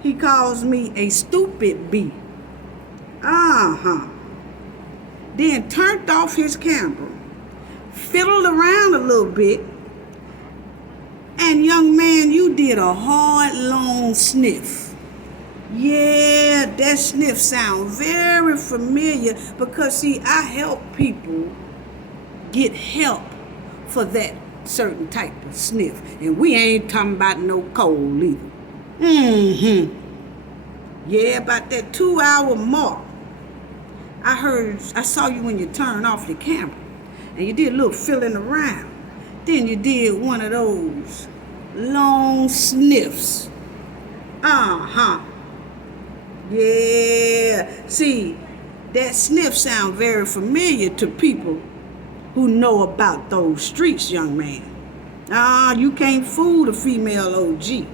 he calls me a stupid B. Then turned off his camera, fiddled around a little bit, and young man, you did a hard, long sniff. Yeah, that sniff sounds very familiar because, see, I help people get help for that certain type of sniff. And we ain't talking about no cold either. Yeah, about that 2 hour mark, I saw you when you turned off your camera. And you did a little feeling around. Then you did one of those long sniffs. Yeah. See, that sniff sounds very familiar to people who know about those streets, young man. You can't fool the female OG.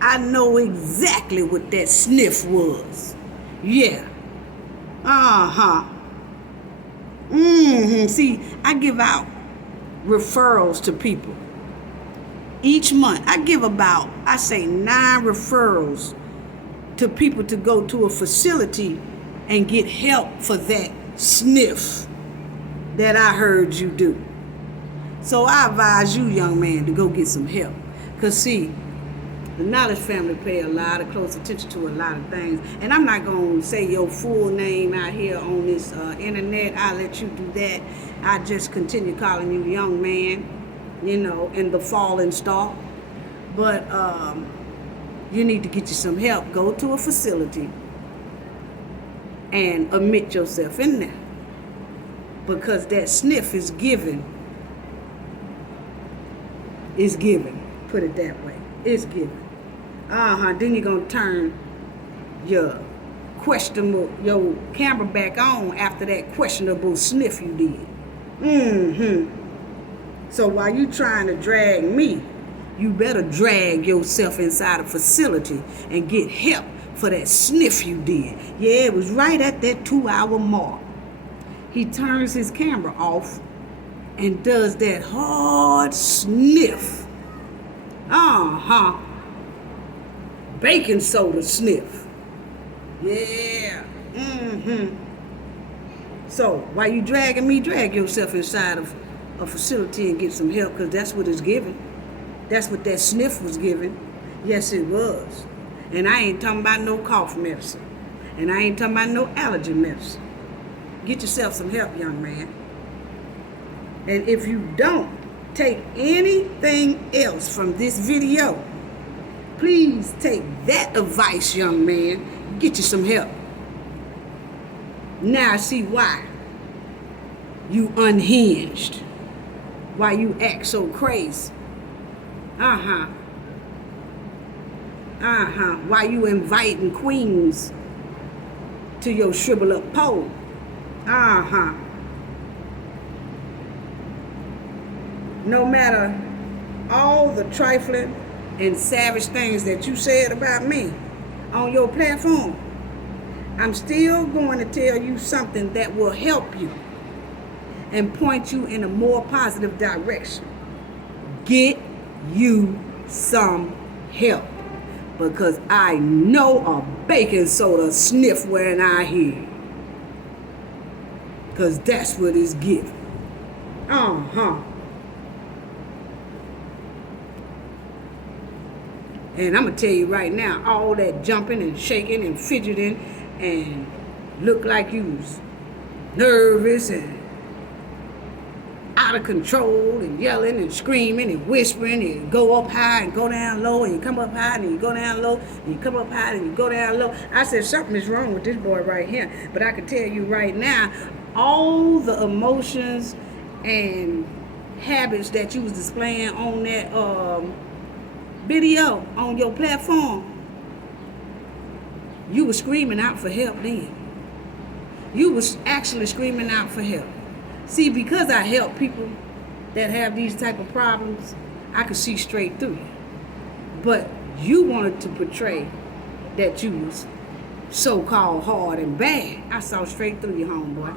I know exactly what that sniff was. Yeah. See, I give out referrals to people. Each month, I give about, 9 referrals to people to go to a facility and get help for that sniff that I heard you do. So I advise you, young man, to go get some help. Because, see, the Knowledge family pay a lot of close attention to a lot of things. And I'm not going to say your full name out here on this internet. I'll let you do that. I just continue calling you young man, you know, and the fallen star. But you need to get you some help. Go to a facility and admit yourself in there. Because that sniff is given. It's given. Put it that way. It's given. Then you're going to turn your camera back on after that questionable sniff you did. So while you trying to drag me, you better drag yourself inside a facility and get help for that sniff you did. Yeah, it was right at that 2-hour mark. He turns his camera off and does that hard sniff. Baking soda sniff. Yeah. So while you dragging me, drag yourself inside of a facility and get some help, because that's what it's given. That's what that sniff was given. Yes, it was. And I ain't talking about no cough medicine. And I ain't talking about no allergy medicine. Get yourself some help, young man. And if you don't take anything else from this video, please take that advice, young man. Get you some help. Now I see why you unhinged. Why you act so crazy. Why you inviting queens to your shrivel up pole. No matter all the trifling and savage things that you said about me on your platform, I'm still going to tell you something that will help you and point you in a more positive direction. Get you some help, because I know a baking soda sniff when I hear, because that's what it's given. And I'm going to tell you right now, all that jumping and shaking and fidgeting and look like you was nervous and out of control and yelling and screaming and whispering, and you go up high and go down low, and you come up high and you go down low, and you come up high and you go down low. I said something is wrong with this boy right here. But I can tell you right now, all the emotions and habits that you was displaying on that video on your platform, you were screaming out for help then. You was actually screaming out for help. See, because I help people that have these type of problems, I could see straight through you. But you wanted to portray that you was so-called hard and bad. I saw straight through you, homeboy.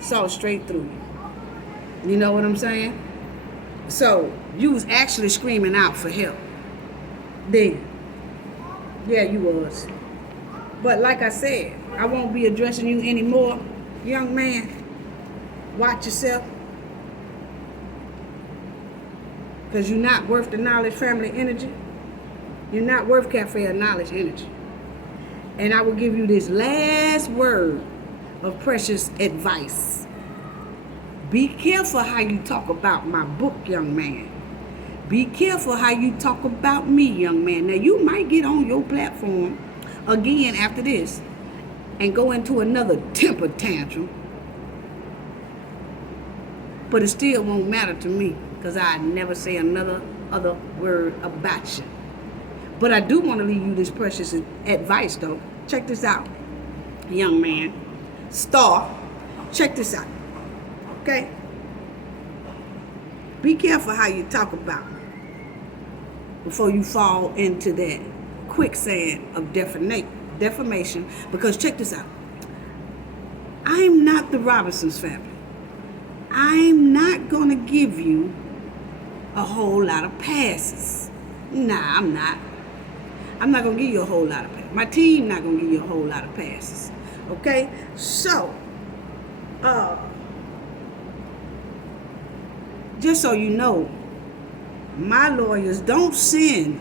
Saw straight through you. You know what I'm saying? So, you was actually screaming out for help then. Yeah, you was. But like I said, I won't be addressing you anymore, young man. Watch yourself, because you're not worth the knowledge family energy. You're not worth cafe of knowledge energy. And I will give you this last word of precious advice. Be careful how you talk about my book, young man. Be careful how you talk about me, young man. Now, you might get on your platform again after this and go into another temper tantrum, but it still won't matter to me, because I never say another other word about you. But I do want to leave you this precious advice, though. Check this out, young man. Star, check this out. Okay? Be careful how you talk about me before you fall into that quicksand of defamation. Because check this out. I'm not the Robinsons family. I'm not going to give you a whole lot of passes. Nah, I'm not. I'm not going to give you a whole lot of passes. My team not going to give you a whole lot of passes. Okay? So, just so you know, my lawyers don't send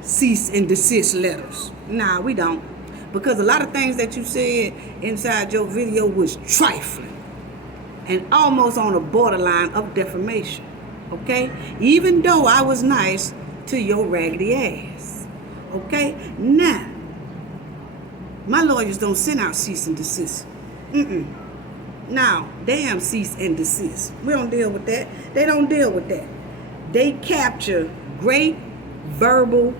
cease and desist letters. Nah, we don't. Because a lot of things that you said inside your video was trifling and almost on the borderline of defamation. Okay? Even though I was nice to your raggedy ass. Okay? Now, my lawyers don't send out cease and desist. Now, damn cease and desist. We don't deal with that. They don't deal with that. They capture great verbal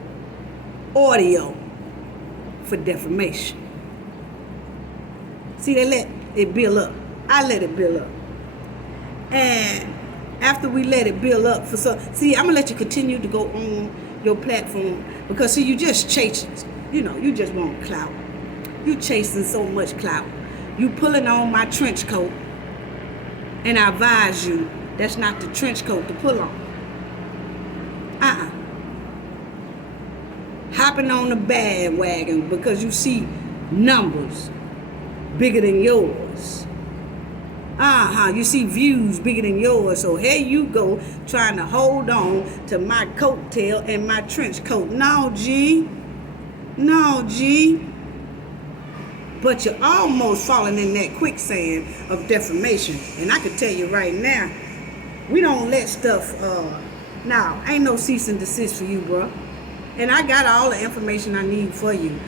audio for defamation. See, they let it build up. I let it build up. And after we let it build up for see, I'm gonna let you continue to go on your platform because see, you just chasing, you just want clout. You chasing so much clout. You pulling on my trench coat, and I advise you that's not the trench coat to pull on. Hopping on the bandwagon because you see numbers bigger than yours. You see views bigger than yours. So here you go trying to hold on to my coattail and my trench coat. No, G. But you're almost falling in that quicksand of defamation. And I can tell you right now, we don't let stuff, ain't no cease and desist for you, bro. And I got all the information I need for you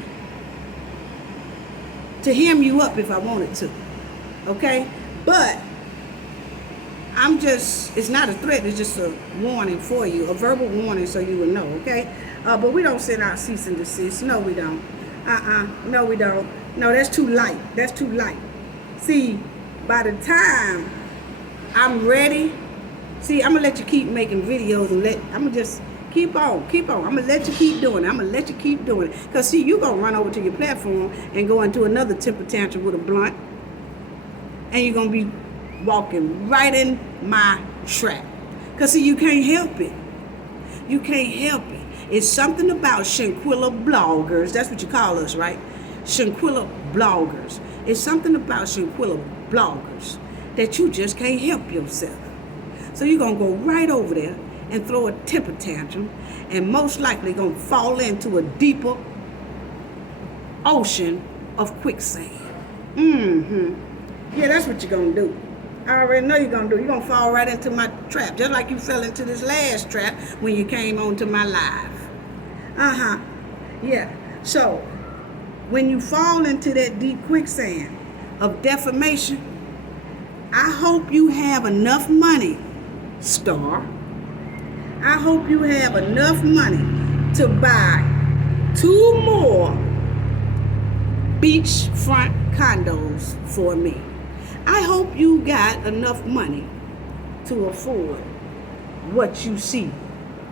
to hem you up if I wanted to. Okay? But it's not a threat, it's just a warning for you, a verbal warning so you will know, okay? But we don't send out cease and desist. No, we don't. No, we don't. No, that's too light. That's too light. See, by the time I'm ready, see, I'm going to let you keep making videos and I'm going to just keep on. I'm going to let you keep doing it. Because, see, you're going to run over to your platform and go into another temper tantrum with a blunt. And you're going to be walking right in my trap. Because, see, you can't help it. It's something about Shanquella bloggers. That's what you call us, right? Shanquella bloggers. It's something about Shanquella bloggers that you just can't help yourself. So you're going to go right over there and throw a temper tantrum and most likely going to fall into a deeper ocean of quicksand. Yeah, that's what you're going to do. I already know you're going to do. You're going to fall right into my trap, just like you fell into this last trap when you came onto my live. Yeah. So, when you fall into that deep quicksand of defamation, I hope you have enough money, Star. I hope you have enough money to buy 2 more beachfront condos for me. I hope you got enough money to afford what you see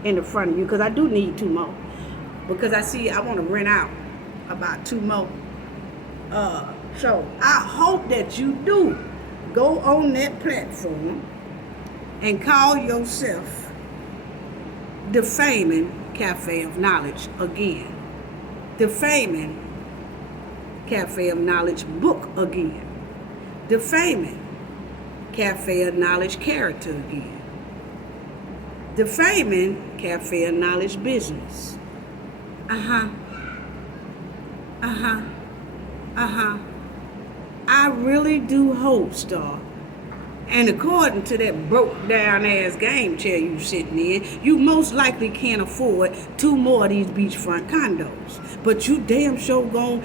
in the front of you, because I do need 2 more. Because I want to rent out about 2 more. So I hope that you do go on that platform and call yourself Defaming Cafe of Knowledge again. Defaming Cafe of Knowledge book again. Defaming Cafe of Knowledge character again. Defaming Cafe of Knowledge business. I really do hope, Star. And according to that broke down ass game chair you sitting in, you most likely can't afford 2 more of these beachfront condos. But you damn sure gon'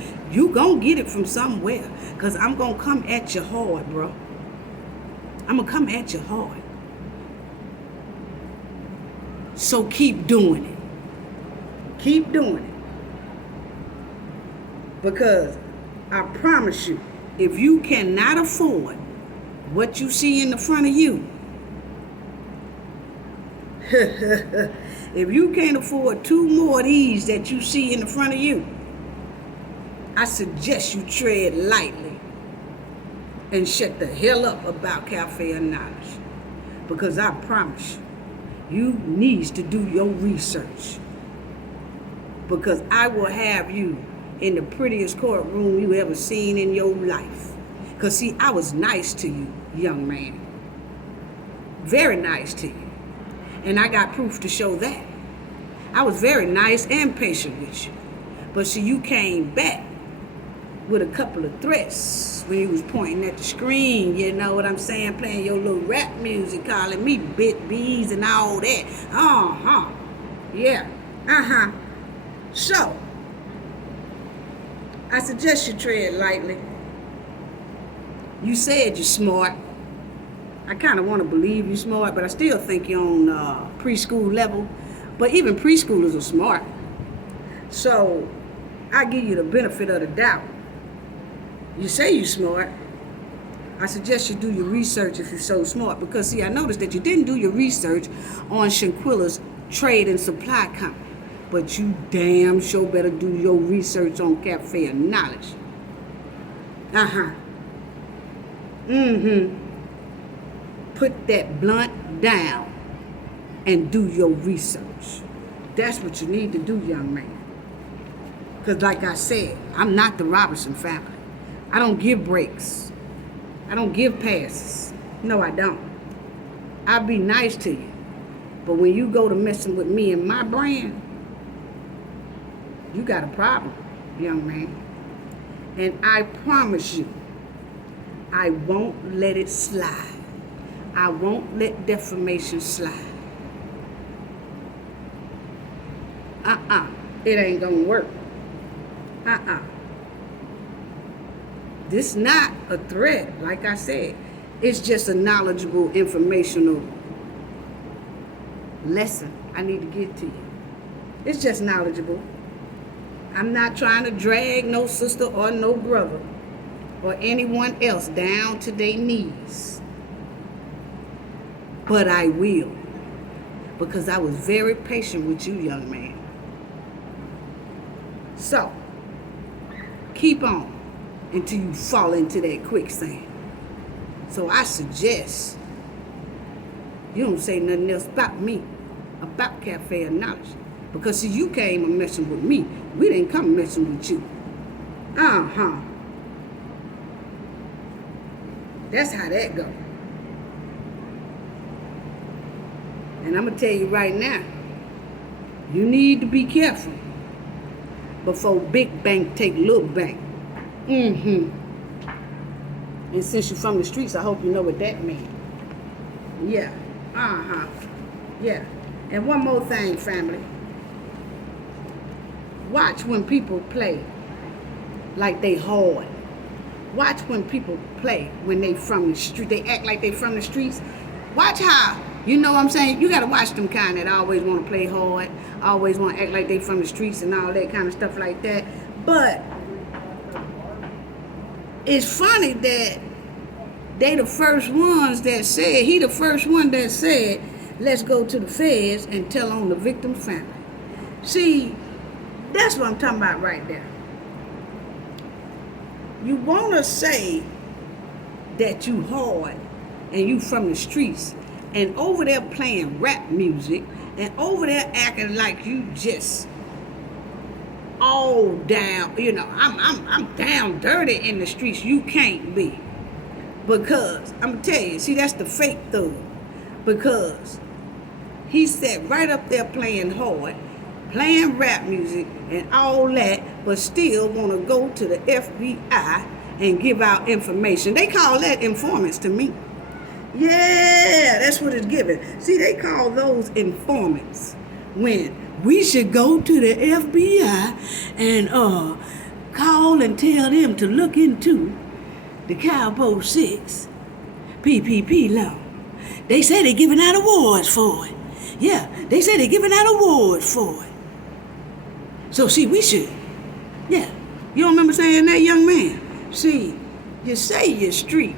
get it from somewhere. Cause I'm gonna come at you hard, bro. I'm gonna come at you hard. So keep doing it. Keep doing it. Because I promise you, if you cannot afford what you see in the front of you, if you can't afford 2 more of these that you see in the front of you, I suggest you tread lightly and shut the hell up about Cafe of Knowledge. Because I promise you needs to do your research. Because I will have you in the prettiest courtroom you ever seen in your life. Because see, I was nice to you, young man. Very nice to you. And I got proof to show that. I was very nice and patient with you. But see, you came back with a couple of threats when you was pointing at the screen, you know what I'm saying? Playing your little rap music, calling me bit bees and all that. Yeah. So, I suggest you tread lightly. You said you're smart. I kind of want to believe you're smart, but I still think you're on preschool level. But even preschoolers are smart. So, I give you the benefit of the doubt. You say you're smart, I suggest you do your research if you're so smart, because see, I noticed that you didn't do your research on Shanquella's trade and supply company, but you damn sure better do your research on Cafe of Knowledge. Put that blunt down and do your research. That's what you need to do, young man. Because like I said, I'm not the Robertson family. I don't give breaks. I don't give passes. No, I don't. I'll be nice to you. But when you go to messing with me and my brand, you got a problem, young man. And I promise you, I won't let it slide. I won't let defamation slide. It ain't gonna work. This not a threat, like I said. It's just a knowledgeable, informational lesson I need to get to you. It's just knowledgeable. I'm not trying to drag no sister or no brother or anyone else down to their knees. But I will, because I was very patient with you, young man. So, keep on until you fall into that quicksand. So I suggest you don't say nothing else about me, about Cafe of Knowledge. Because see, you came and messing with me. We didn't come messing with you. That's how that go. And I'm going to tell you right now, you need to be careful before big bank take little bank. And since you're from the streets, I hope you know what that means. Yeah. Yeah. And one more thing, family. Watch when people play like they hard. Watch when people play when they from the street. They act like they from the streets. Watch how, you know what I'm saying? You got to watch them kind that always want to play hard, always want to act like they from the streets and all that kind of stuff like that. But it's funny that they the first ones that said, he the first one that said, let's go to the feds and tell on the victim's family. See, that's what I'm talking about right there. You want to say that you hard and you from the streets and over there playing rap music and over there acting like you just all down, you know, I'm down dirty in the streets. You can't be. Because, I'm going to tell you, see, that's the fake thug. Because he sat right up there playing hard, playing rap music and all that, but still want to go to the FBI and give out information. They call that informants to me. Yeah, that's what it's given. See, they call those informants when we should go to the FBI and call and tell them to look into the Cabo 6 PPP loan. They say they're giving out awards for it. Yeah, they say they're giving out awards for it. So see, we should. Yeah, you don't remember saying that, young man? See, you say you're street,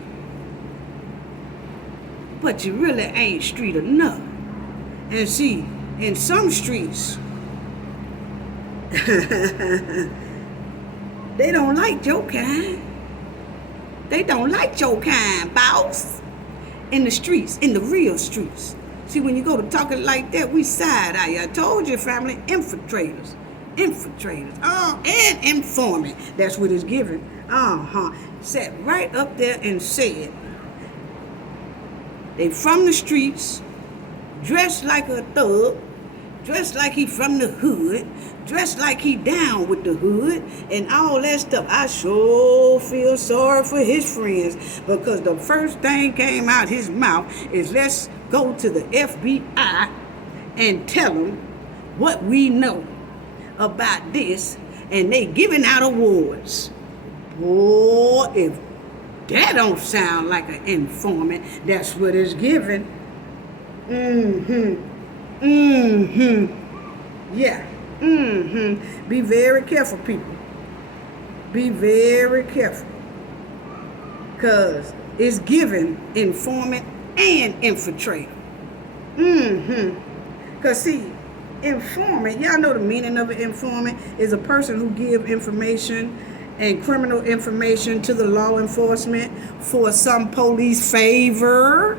but you really ain't street enough. And see, in some streets, they don't like your kind. They don't like your kind, boss. In the streets, in the real streets. See, when you go to talking like that, we side-eye. I told you, family, infiltrators. And informant. That's what it's given. Sat right up there and said, they from the streets, dressed like a thug, dressed like he from the hood, dressed like he down with the hood, and all that stuff. I sure feel sorry for his friends, because the first thing came out his mouth is, let's go to the FBI and tell them what we know about this, and they giving out awards. Boy, if that don't sound like an informant, that's what it's given. Yeah. Be very careful, people. Be very careful. Because is given informant and infiltrator. Because see, informant, y'all know the meaning of an informant is a person who gives information and criminal information to the law enforcement for some police favor.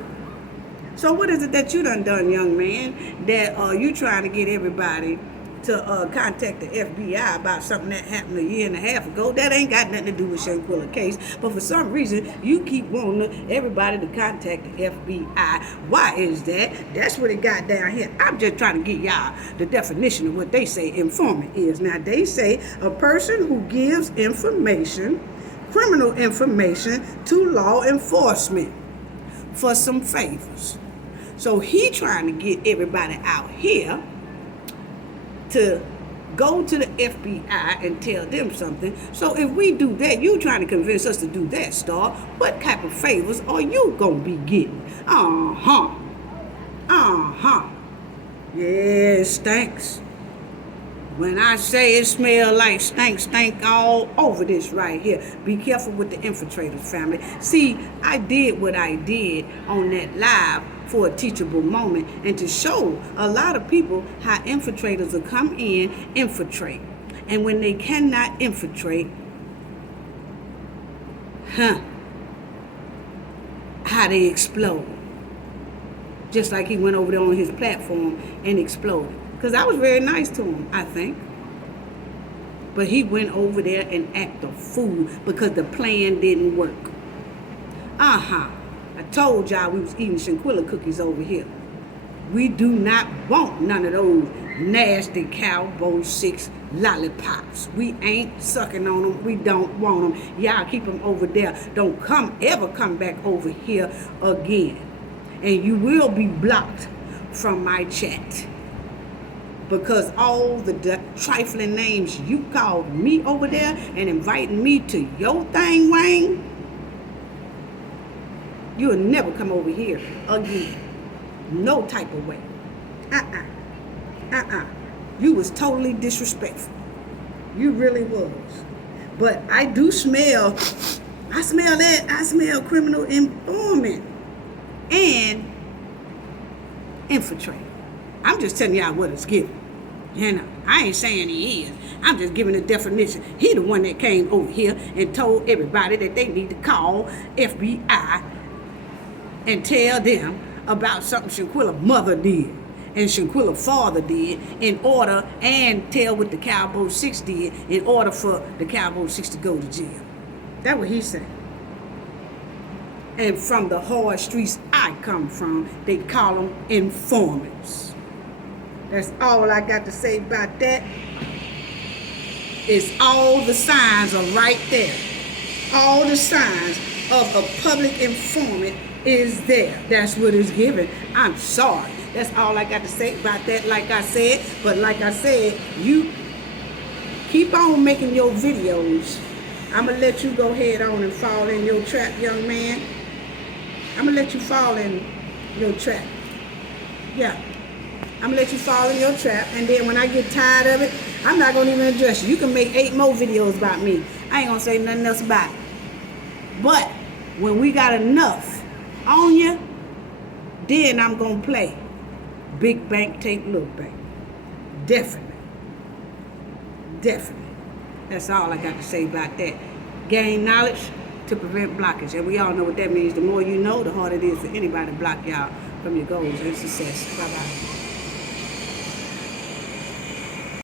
So what is it that you done, young man, that you trying to get everybody to contact the FBI about something that happened a year and a half ago? That ain't got nothing to do with Shanquella case. But for some reason, you keep wanting everybody to contact the FBI. Why is that? That's what it got down here. I'm just trying to get y'all the definition of what they say informant is. Now, they say a person who gives information, criminal information, to law enforcement for some favors. So he trying to get everybody out here to go to the FBI and tell them something. So if we do that, you trying to convince us to do that, Star. What type of favors are you gonna be getting? Yeah, it stinks. When I say it smell like stank all over this right here. Be careful with the infiltrators, family. See, I did what I did on that live for a teachable moment and to show a lot of people how infiltrators will come in, infiltrate. And when they cannot infiltrate, how they explode. Just like he went over there on his platform and exploded. Because I was very nice to him, I think. But he went over there and acted a fool because the plan didn't work. I told y'all we was eating Shanquella cookies over here. We do not want none of those nasty Cabo 6 lollipops. We ain't sucking on them. We don't want them. Y'all keep them over there. Don't ever come back over here again. And you will be blocked from my chat. Because all the trifling names you called me over there and inviting me to your thing, Wayne, you'll never come over here again. No type of way. You was totally disrespectful. You really was. But I do smell, I smell criminal informant and infiltrator. I'm just telling y'all what it's given. You know, I ain't saying he is. I'm just giving a definition. He the one that came over here and told everybody that they need to call FBI and tell them about something Shanquella mother did and Shanquella father did in order, and tell what the Cabo 6 did in order for the Cabo 6 to go to jail. That's what he said. And from the hard streets I come from, they call them informants. That's all I got to say about that. It's all the signs are right there. All the signs of a public informant is there. That's what it's given. I'm sorry. That's all I got to say about that, like I said. But like I said, you keep on making your videos. I'm going to let you go head on and fall in your trap, young man. I'm going to let you fall in your trap. Yeah. I'm going to let you fall in your trap. And then when I get tired of it, I'm not going to even address you. You can make 8 more videos about me. I ain't going to say nothing else about it. But when we got enough on you, then I'm going to play big bank take little bank. Definitely. Definitely. That's all I got to say about that. Gain knowledge to prevent blockage. And we all know what that means. The more you know, the harder it is for anybody to block y'all from your goals and success. Bye-bye.